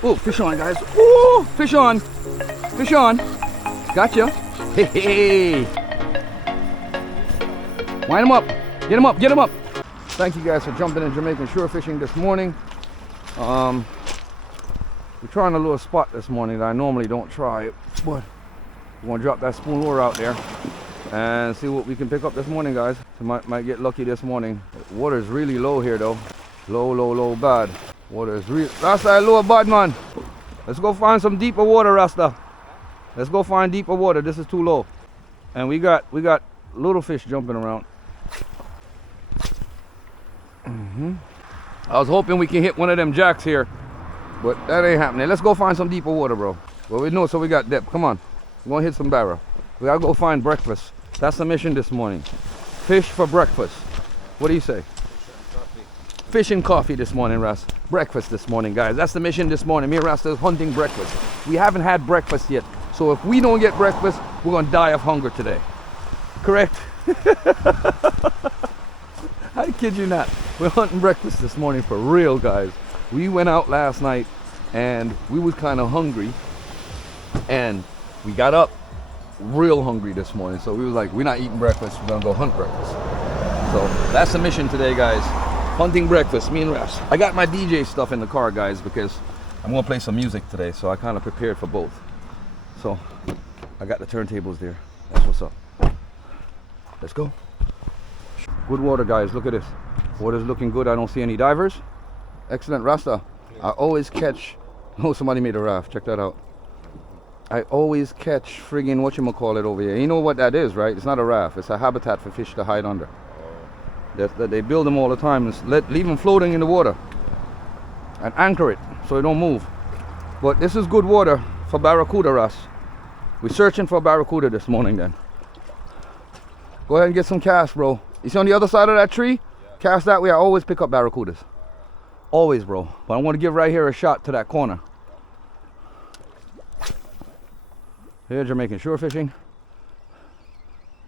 Oh, fish on, guys. Oh, fish on. Fish on. Gotcha. Hey, hey. Wind him up. Get him up. Get him up. Thank you guys for jumping in Jamaican shore fishing this morning. We're trying a little spot this morning that I normally don't try, but we're gonna drop that spoon lure out there and see what we can pick up this morning, guys. We might get lucky this morning. Water is really low here though. Low, bad. Water is real. Rasta, low, bad man. Let's go find some deeper water, Rasta. Let's go find deeper water. This is too low. And we got little fish jumping around. I was hoping we can hit one of them jacks here, but that ain't happening. Let's go find some deeper water, bro. Well, we know, so we got depth. Come on. We're gonna hit some barrel. We gotta go find breakfast. That's the mission this morning. Fish for breakfast. What do you say? Fish and coffee this morning, Ras. Breakfast this morning, guys. That's the mission this morning. Me and Ras is hunting breakfast. We haven't had breakfast yet. So if we don't get breakfast, we're gonna die of hunger today. Correct? I kid you not. We're hunting breakfast this morning for real, guys. We went out last night and we was kind of hungry. And we got up real hungry this morning. So we was like, we're not eating breakfast. We're gonna go hunt breakfast. So that's the mission today, guys. Hunting breakfast, me and Ras. I got my DJ stuff in the car, guys, because I'm gonna play some music today, so I kind of prepared for both. So I got the turntables there. That's what's up. Let's go. Good water, guys. Look at this. Water's looking good. I don't see any divers. Excellent, Rasta. I always catch. Oh, somebody made a raft. Check that out. I always catch friggin' whatchamacallit over here. You know what that is, right? It's not a raft. It's a habitat for fish to hide under. They build them all the time and leave them floating in the water and anchor it so they don't move. But this is good water for barracuda, Ras. We're searching for barracuda this morning then. Go ahead and get some cast, bro. You see on the other side of that tree? Yeah. Cast that way. I always pick up barracudas. Always, bro. But I want to give right here a shot to that corner. Here, Jamaican shore fishing.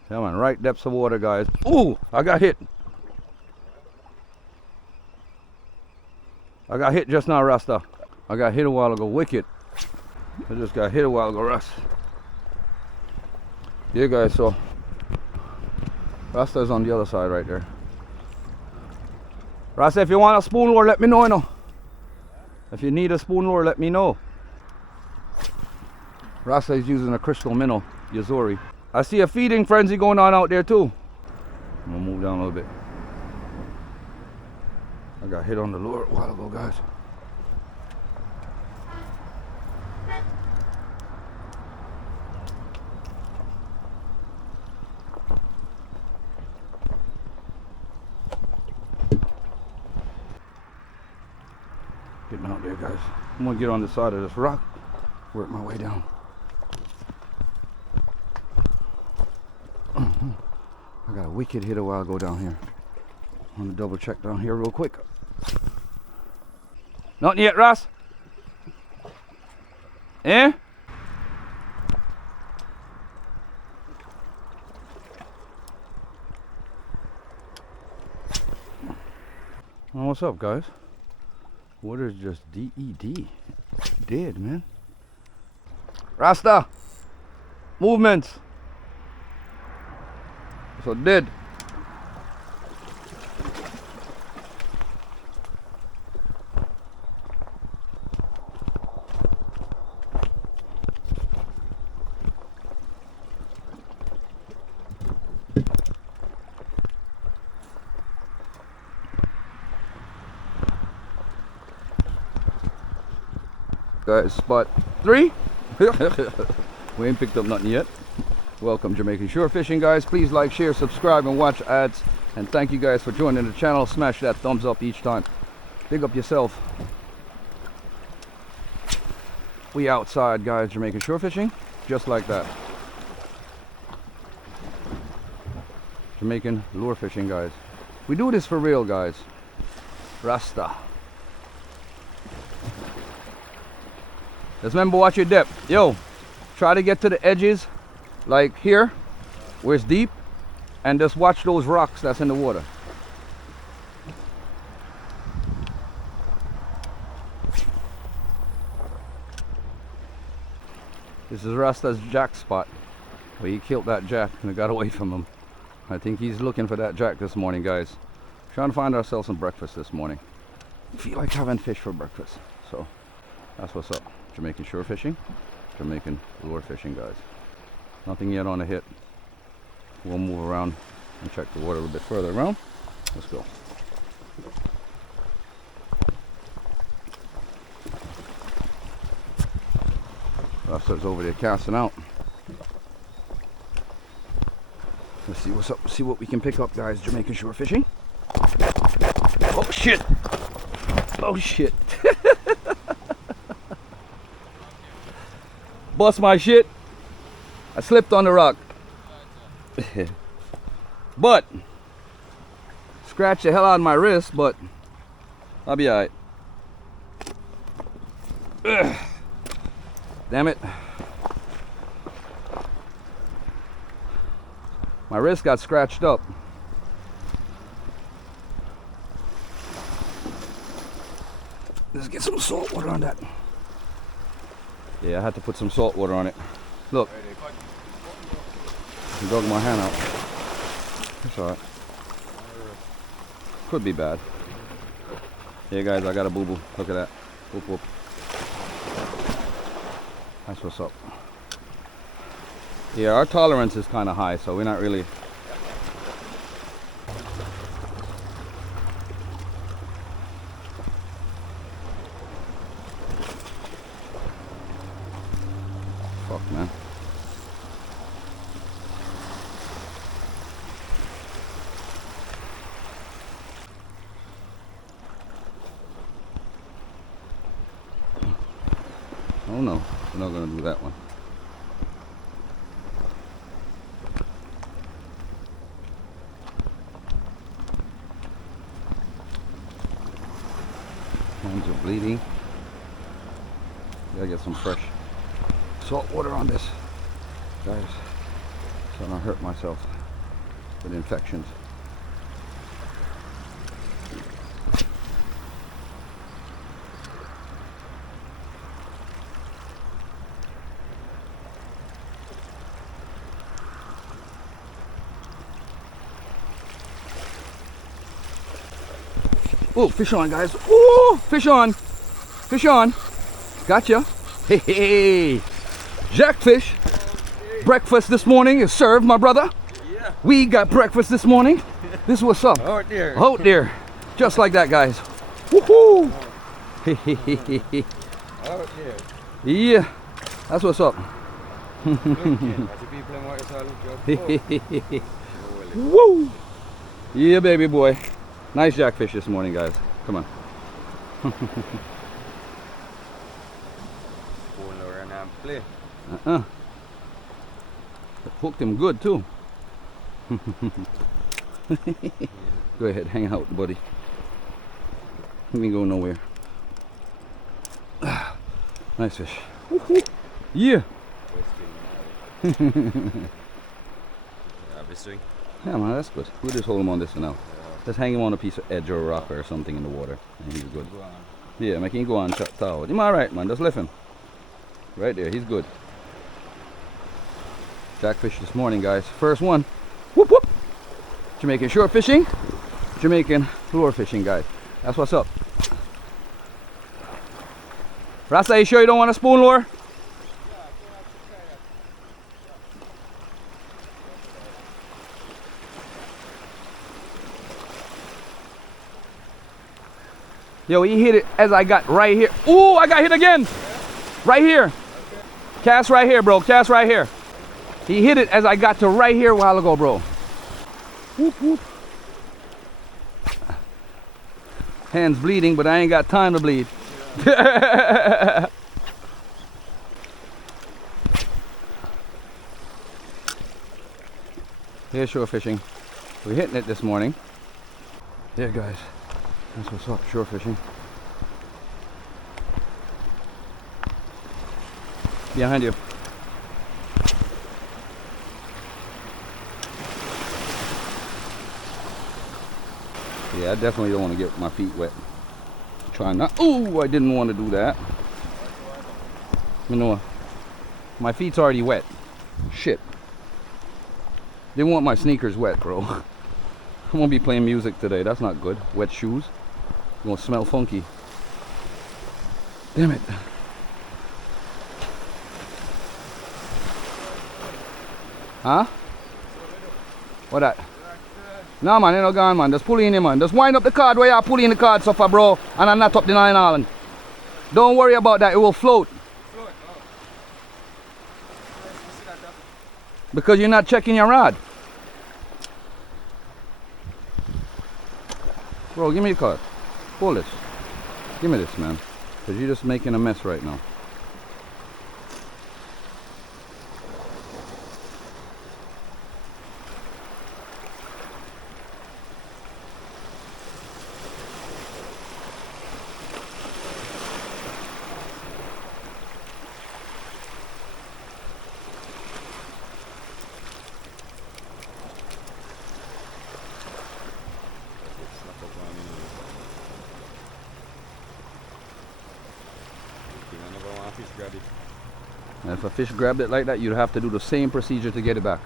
Yeah, man, right depths of water, guys. Ooh, I got hit. I got hit just now, Rasta. I got hit a while ago, wicked. I just got hit a while ago, Rasta. Yeah, guys, so Rasta's on the other side right there. Rasta, if you want a spoon lure, let me know, you know. If you need a spoon lure, let me know. Rasta is using a crystal minnow, Yazori. I see a feeding frenzy going on out there too. I'm gonna move down a little bit. I got hit on the lure a while ago, guys. Getting out there, guys. I'm gonna get on the side of this rock, work my way down. I got a wicked hit a while ago down here. I'm gonna double check down here real quick. Nothing yet, Ross? Eh? Oh, what's up, guys? Water's just DED. Dead, man. Rasta! Movements! So dead. Guys, spot 3. We ain't picked up nothing yet. Welcome, Jamaican shore fishing, guys. Please like, share, subscribe, and watch ads. And thank you guys for joining the channel. Smash that thumbs up each time. Big up yourself. We outside, guys, Jamaican shore fishing, just like that. Jamaican lure fishing, guys. We do this for real, guys. Rasta. Just remember, watch your depth. Yo, try to get to the edges, like here, where it's deep, and just watch those rocks that's in the water. This is Rasta's jack spot. Well, he killed that jack and got away from him. I think he's looking for that jack this morning, guys. Trying to find ourselves some breakfast this morning. Feel like having fish for breakfast. So that's what's up. Jamaican shore fishing, Jamaican lure fishing, guys. Nothing yet on a hit. We'll move around and check the water a little bit further around. Let's go. Rasta's over there casting out. Let's see what's up. See what we can pick up, guys. Jamaican shore fishing. Oh shit! Oh shit! Bust my shit. I slipped on the rock. But scratched the hell out of my wrist, but I'll be alright. Damn it. My wrist got scratched up. Let's get some salt water on that. Yeah, I had to put some salt water on it. Look. I dug my hand out. That's alright. Could be bad. Yeah, guys, I got a boo-boo. Look at that. Whoop, whoop. That's what's up. Yeah, our tolerance is kind of high, so we're not really... Fuck, man. Oh no, we're not gonna do that one. Hands are bleeding. Gotta get some fresh salt water on this, guys, so I don't hurt myself with infections. Oh, fish on, guys. Oh, fish on. Fish on. Gotcha. Hey, hey. Jackfish. Breakfast this morning is served, my brother. Yeah. We got breakfast this morning. This is what's up. Out there. Out there. Just like that, guys. Woohoo. Hey, hey, hey, hey, hey. Out there. Yeah. That's what's up. Woo. Yeah, baby boy. Nice jackfish this morning, guys. Come on. Hooked him good too. Go ahead, hang out, buddy. Let me go nowhere. Nice fish. Yeah. Yeah, man, that's good. We'll just hold him on this for now. Just hang him on a piece of edge or a rock or something in the water, and he's good. Yeah, make him go on tower. He's alright, man. Just lift him. Right there, he's good. Jackfish this morning, guys. First one. Whoop whoop. Jamaican shore fishing, Jamaican lure fishing, guys. That's what's up. Rasta, you sure you don't want a spoon lure? Yo, he hit it as I got right here. Ooh, I got hit again. Right here. Cast right here, bro. Cast right here. He hit it as I got to right here a while ago, bro. Whoop, whoop. Hands bleeding, but I ain't got time to bleed. Here's shore fishing. We're hitting it this morning. Yeah, guys. That's what's up, shore fishing. Behind you. Yeah, I definitely don't want to get my feet wet. Trying not. Oh, I didn't want to do that. You know what? My feet's already wet. Shit. Didn't want my sneakers wet, bro. I'm gonna be playing music today. That's not good. Wet shoes. Gonna smell funky. Damn it. Huh? What that? No man, you no gone man. Just pull in here man. Just wind up the card where you pull in the card suffer bro. And I'm not up the 9 Island. Don't worry about that, it will float. Because you're not checking your rod. Bro, give me the card. Pull this. Give me this man. Because you're just making a mess right now. And if a fish grabbed it like that, you'd have to do the same procedure to get it back.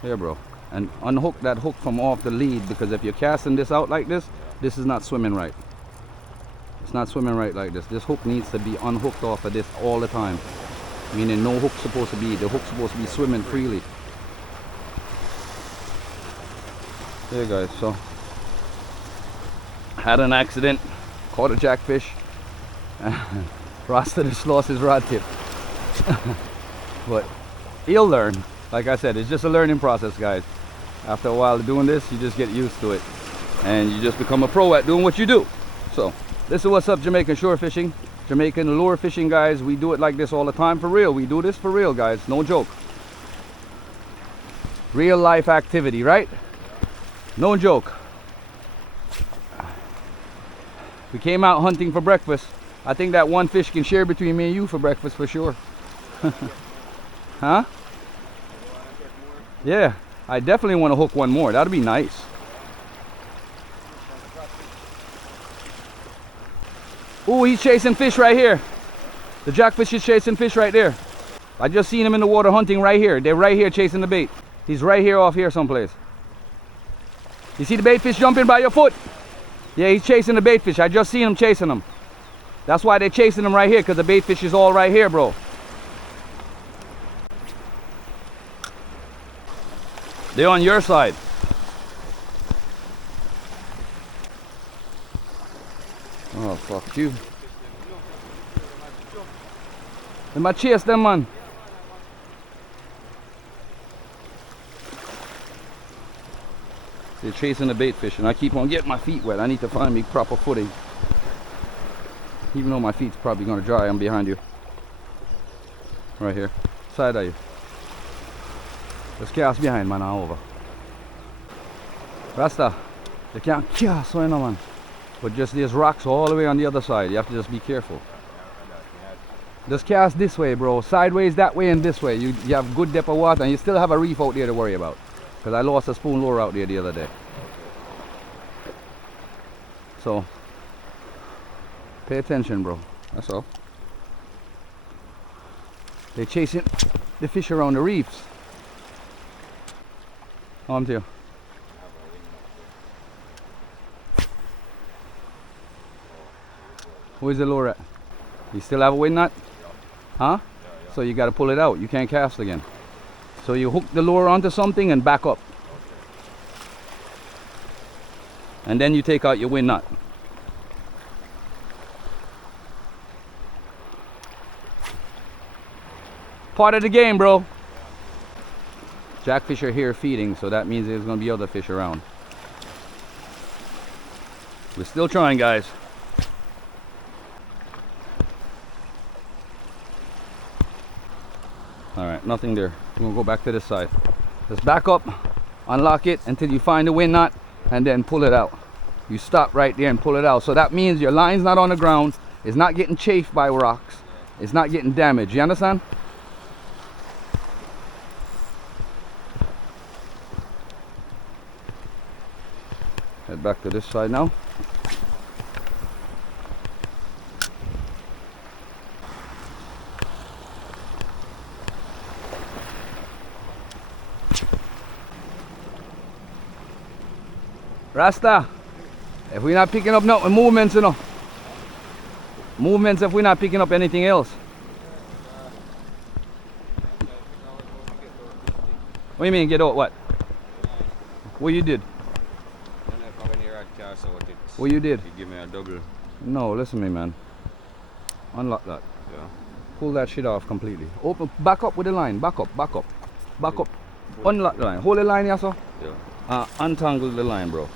Here, bro. And unhook that hook from off the lead, because if you're casting this out like this, this is not swimming right. It's not swimming right like this. This hook needs to be unhooked off of this all the time. Meaning no hook's supposed to be, the hook's supposed to be swimming freely. There guys, so had an accident, caught a jackfish. Rasta just lost his rod tip. But he'll learn. Like I said, it's just a learning process, guys. After a while of doing this, you just get used to it. And you just become a pro at doing what you do. So, this is what's up Jamaican shore fishing. Jamaican lure fishing, guys. We do it like this all the time, for real. We do this for real, guys. No joke. Real life activity, right? No joke. We came out hunting for breakfast. I think that one fish can share between me and you for breakfast for sure. Huh? Yeah, I definitely want to hook one more. That'd be nice. Ooh, he's chasing fish right here. The jackfish is chasing fish right there. I just seen him in the water hunting right here. They're right here chasing the bait. He's right here off here someplace. You see the bait fish jumping by your foot? Yeah, he's chasing the bait fish. I just seen him chasing them. That's why they're chasing them right here, because the bait fish is all right here, bro. They're on your side. Oh, fuck you. They might chase them, man. They're chasing the bait fish, and I keep on getting my feet wet. I need to find me proper footing. Even though my feet's probably gonna dry, I'm behind you. Right here. Side of you. Just cast behind, man, I'm over. Rasta, you can't cast right now, man. But just there's rocks all the way on the other side. You have to just be careful. Just cast this way, bro. Sideways that way and this way. You have good depth of water, and you still have a reef out there to worry about. Because I lost a spoon lure out there the other day. So pay attention, bro. That's all. They're chasing the fish around the reefs. On to you. Where's the lure at? You still have a wind knot? Huh? So you got to pull it out. You can't cast again. So you hook the lure onto something and back up. And then you take out your wind knot. Part of the game, bro. Jackfish are here feeding, so that means there's going to be other fish around. We're still trying, guys. Alright, nothing there. We're going to go back to this side. Just back up, unlock it until you find the wind knot, and then pull it out. You stop right there and pull it out. So that means your line's not on the ground, it's not getting chafed by rocks, it's not getting damaged. You understand? Head back to this side now. Rasta, if we're not picking up no movements, you know. Movements if we're not picking up anything else. What do you mean get out what? What you did? What you did? You give me a double. No, listen to me, man. Unlock that. Yeah. Pull that shit off completely. Open, back up with the line. Back up, back up, back up. Unlock the line. Hold the line, yeah, sir. Yeah. Untangle the line, bro.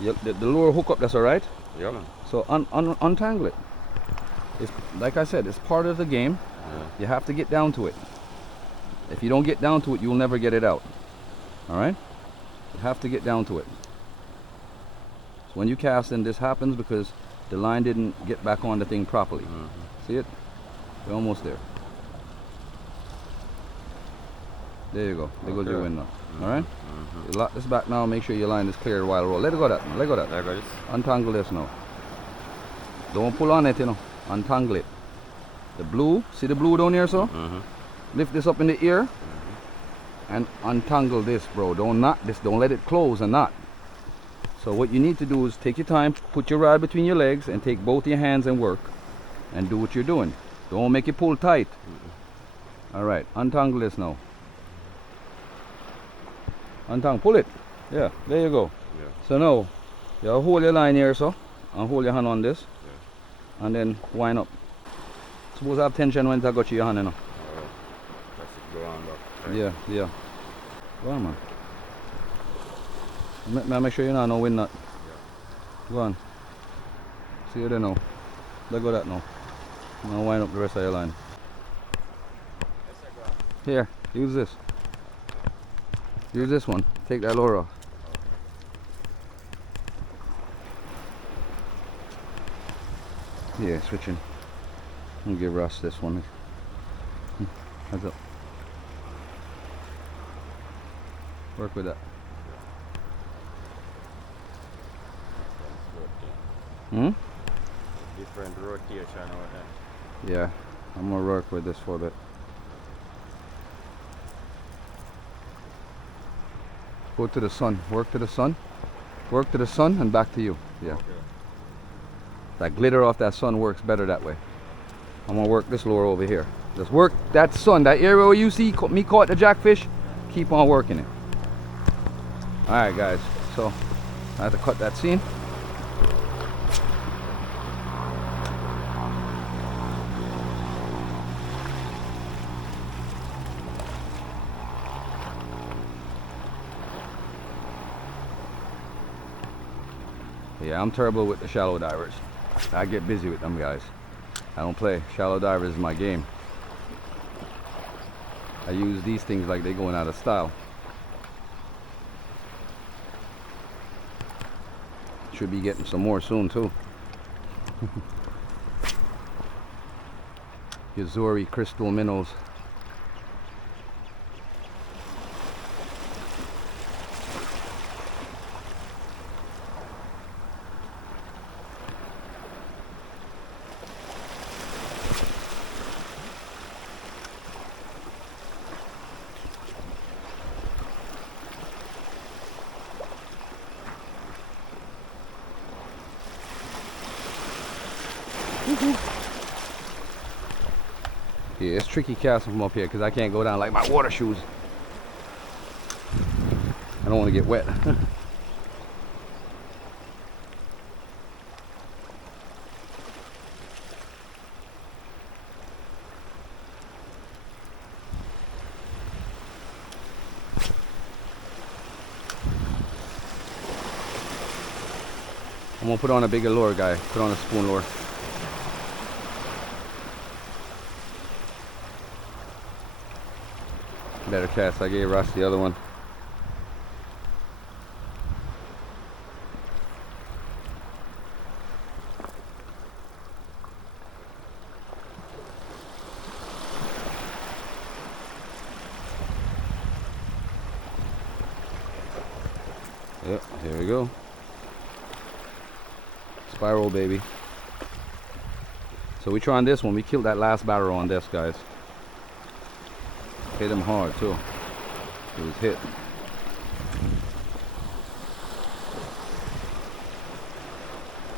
The lower hook up, that's alright. Yeah, man. So untangle it. It's like I said, it's part of the game. Yeah. You have to get down to it. If you don't get down to it, you'll never get it out. All right? You have to get down to it. So when you cast in, this happens because the line didn't get back on the thing properly. See it? You're almost there. There you go. There goes your window. All right? You lock this back now. Make sure your line is clear while roll. Let go of that. Let go of that. There goes. Untangle this now. Don't pull on it, you know. Untangle it. The blue, see the blue down here, so? Lift this up in the ear and untangle this, bro. Don't knot this. Don't let it close and knot. So what you need to do is take your time, put your rod between your legs, and take both your hands and work, and do what you're doing. Don't make it pull tight. All right, untangle this now. Untangle, pull it. Yeah, there you go. Yeah. So now, you hold your line here, so, and hold your hand on this, and then wind up. Suppose I have tension when I got your hand, you know. That's it, go on back. Right. Yeah, yeah. Go on, man. Make sure you're not no wind nut. Go on. See you there now. Let go of that now. Now wind up the rest of your line. Here, use this. Use this one. Take that lower off. Yeah, switching. I'll give Ross this one. Heads up. Work with that. Different rotation over there. Yeah, I'm gonna work with this for a bit. Go to the sun. Work to the sun. Work to the sun and back to you. Yeah. Okay. That glitter off that sun works better that way. I'm gonna work this lure over here. Just work that sun, that area where you see me caught the jackfish. Keep on working it. All right, guys. So I have to cut that scene. Yeah, I'm terrible with the shallow divers. I get busy with them guys. I don't play. Shallow divers is my game. I use these things like they're going out of style. Should be getting some more soon too. Yazuri crystal minnows. Yeah, it's tricky casting from up here because I can't go down like my water shoes. I don't want to get wet. I'm gonna put on a bigger lure, guy. Put on a spoon lure. Better cast. I gave Ross the other one. Yep, here we go. Spiral, baby. So we trying this one. We killed that last barrel on this, guys. Hit him hard too. It was hit.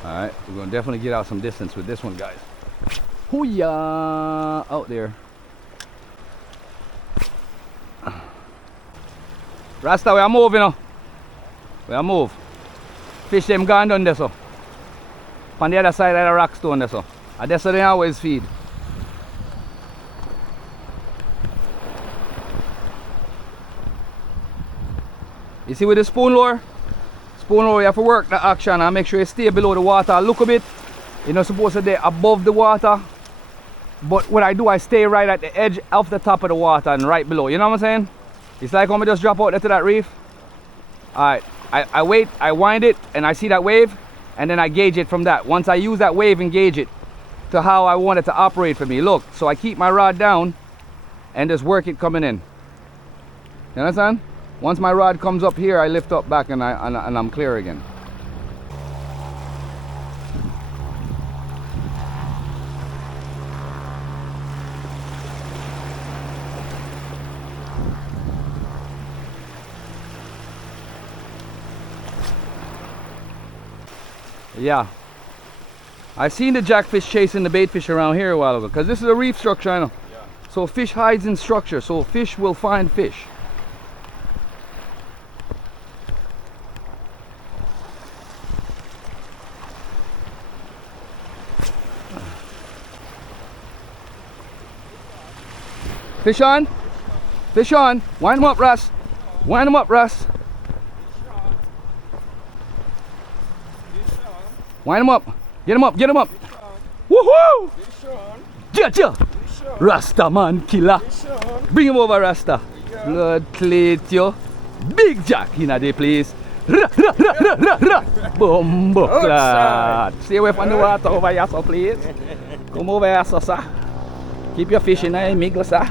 Alright, we're gonna definitely get out some distance with this one, guys. Hoo-yah! Out there. Rasta, we are moving now. We are move. Fish them gone down there so. On the other side of the rock stone there so. And that's where they always feed. You see with the spoon lure? Spoon lure, you have to work the action and make sure you stay below the water. Look a bit. You're not supposed to be above the water. But what I do, I stay right at the edge of the top of the water and right below. You know what I'm saying? It's like when I just drop out there to that reef. Alright, I wait, I wind it, and I see that wave, and then I gauge it from that. Once I use that wave and gauge it to how I want it to operate for me. Look, so I keep my rod down and just work it coming in. You understand? Once my rod comes up here, I lift up back and I'm clear again. Yeah, I seen the jackfish chasing the bait fish around here a while ago, because this is a reef structure, I know. Yeah. So fish hides in structure, so fish will find fish. Fish on? Fish on. Wind them up, Russ. Wind them up, Russ. Wind them up. Get them up. Get them up. Woohoo! Ja. Rasta man killer. Bring him over, Rasta. Blood clot yo. Big jack in the place. Bumbo clot. Stay away from the water over here, so please. Come over here, so sir. Keep your fish in there, Miguel, sir.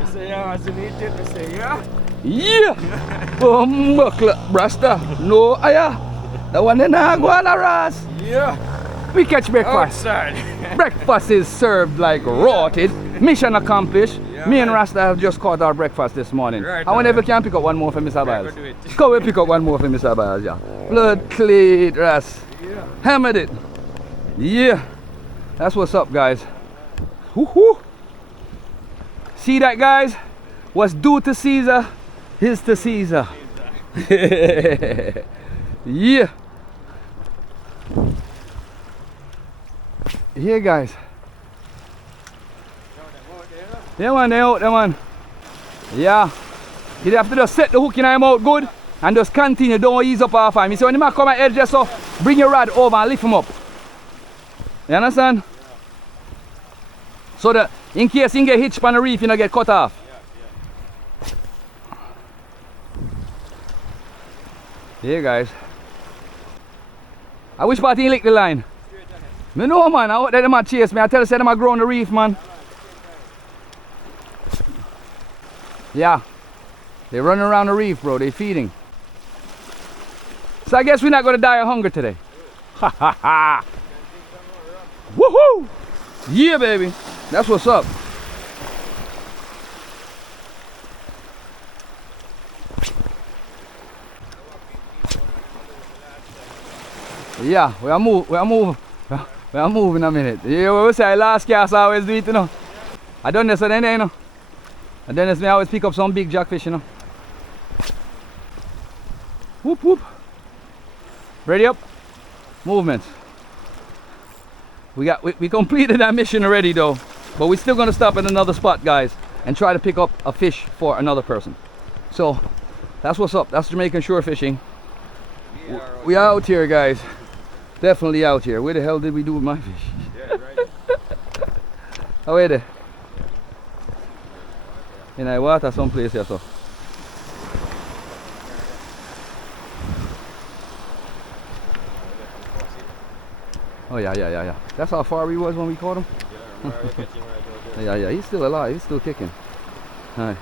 Yeah. Bumbo clot. Rasta. No, aya. The one in the guana, Ras. Yeah. We catch breakfast. Outside. Breakfast is served like rotted. Mission accomplished. Yeah, me and Rasta have just caught our breakfast this morning. Right, I wonder if we can pick up one more for Mr. Biles. Come we pick up one more for Mr. Biles, yeah. Blood cleat, Ras. Yeah. Hammered it. Yeah. That's what's up, guys. Woohoo. See that, guys? What's due to Caesar is to Caesar. Yeah. Here, guys. Yeah, man, they out there, man. Yeah. You have to just set the hook in him out good and just continue, don't ease up off him. You see, when you might come at edge just so, bring your rod over and lift him up. You understand? So that in case you get hitched on the reef, you don't get cut off. Here, guys. I wish part he lick the line. Me know, man. I hope that them a chase me. I tell you, say them a grow on the reef, man. Yeah. They running around the reef, bro. They feeding. So I guess we're not gonna die of hunger today. Ha ha ha. Woohoo! Yeah, baby. That's what's up. Yeah, we are moving a minute. Yeah, we say last cast I always do it, you know. I done this then, you know. I done this, I always pick up some big jackfish, you know. Whoop whoop. Ready up. Movements. We completed that mission already though. But we're still gonna stop at another spot, guys, and try to pick up a fish for another person. So that's what's up. That's Jamaican shore fishing. We are out here, guys. Definitely out here. Where the hell did we do with my fish? Yeah, right. How are they? In the water someplace here, so. Oh yeah. That's how far we was when we caught him? Yeah, he's still alive. He's still kicking. Alright.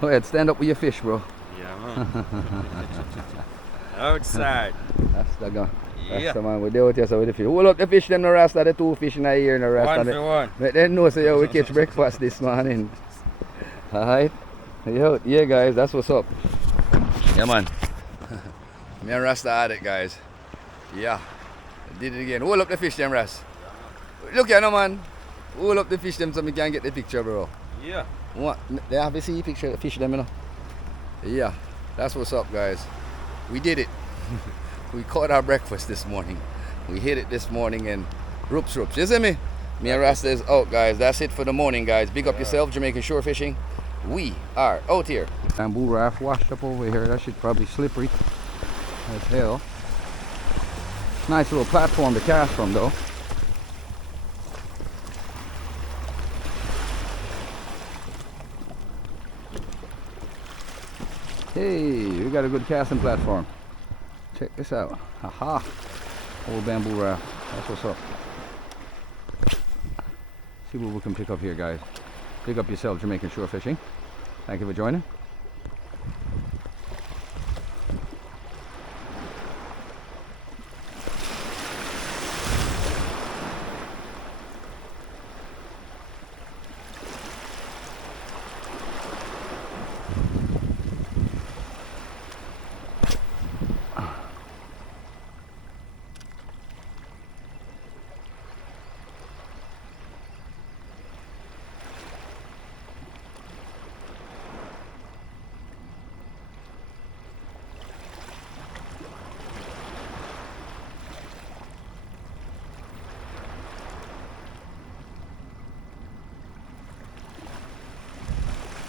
Go ahead, stand up with your fish, bro. Yeah, man. Outside. That's the gun. Yeah. That's the man. We do it here, so with the fish. Hold up the fish, them the Rasta, the two fish in the ear and the Rasta. One for one. But then know, so yo, we catch breakfast this morning. Alright. Yo, yeah, guys, that's what's up. Yeah, man. Me and Rasta had it, guys. Yeah. Did it again. Hold up the fish them, Ras. Look here, no man. Hold up the fish them so we can get the picture, bro. Yeah. What? They have to see picture the fish them, you know. Yeah. That's what's up, guys. We did it. We caught our breakfast this morning. We hit it this morning and roops. You see me? Me and Rasta is out, guys. That's it for the morning, guys. Big up yourself, Jamaican shore fishing. We are out here. Bamboo raft washed up over here. That shit probably slippery as hell. Nice little platform to cast from though. Hey, we got a good casting platform. Check this out. Haha. Old bamboo raft. That's what's up. See what we can pick up here, guys. Pick up yourself, Jamaican shore fishing. Thank you for joining.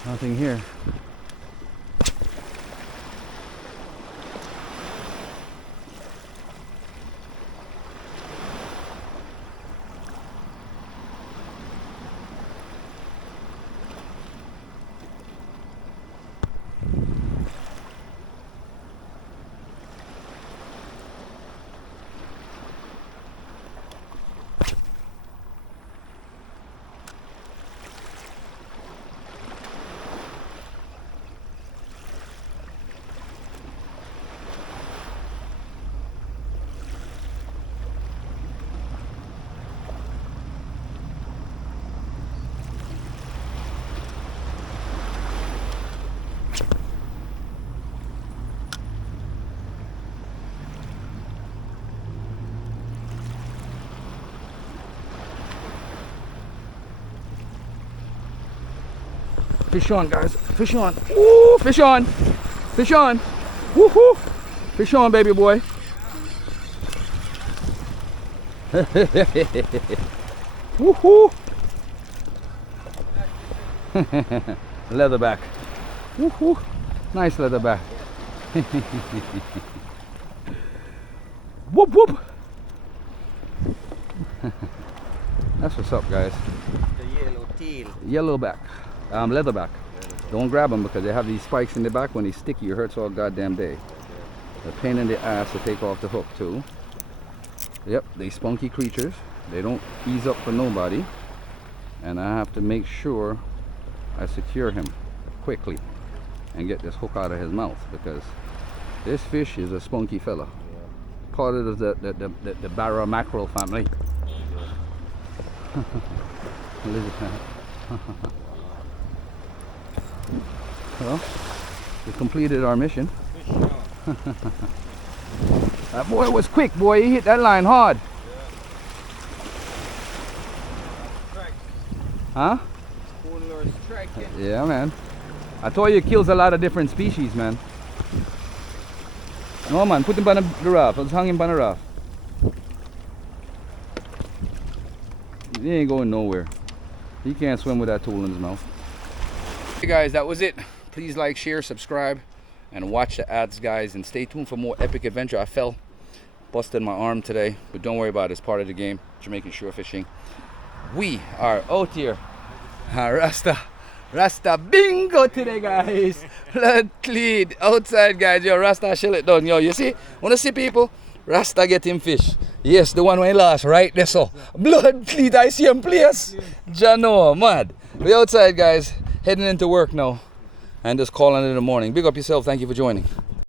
Nothing here. Fish on, guys. Fish on. Ooh, fish on. Fish on. Woohoo. Fish on, baby boy. Woohoo. Leatherback. Woohoo. Nice leatherback. Whoop whoop. That's what's up, guys. The yellow teal. Yellowback. Leatherback. Don't grab them because they have these spikes in the back. When he's sticky, it hurts all goddamn day. A pain in the ass to take off the hook too. Yep, they spunky creatures. They don't ease up for nobody. And I have to make sure I secure him quickly and get this hook out of his mouth because this fish is a spunky fella. Part of the barra mackerel family. Well, we completed our mission. That boy was quick, boy. He hit that line hard. Huh? Yeah, man. I told you it kills a lot of different species, man. No, man. Put him on the raft. Let's hang him on the raft. He ain't going nowhere. He can't swim with that tool in his mouth. Hey guys, that was it. Please like, share, subscribe, and watch the ads, guys, and stay tuned for more epic adventure. I fell, busted my arm today, but don't worry about it. It's part of the game. Jamaican shore fishing. We are out here. Rasta bingo today, guys. Blood clean outside, guys. Yo, Rasta shell it down. Yo, you see? Wanna see people? Rasta getting fish. Yes, the one we lost right there. So blood clean. I see him, please. Jano, mad. We outside, guys. Heading into work now. And just calling it in the morning. Big up yourself. Thank you for joining.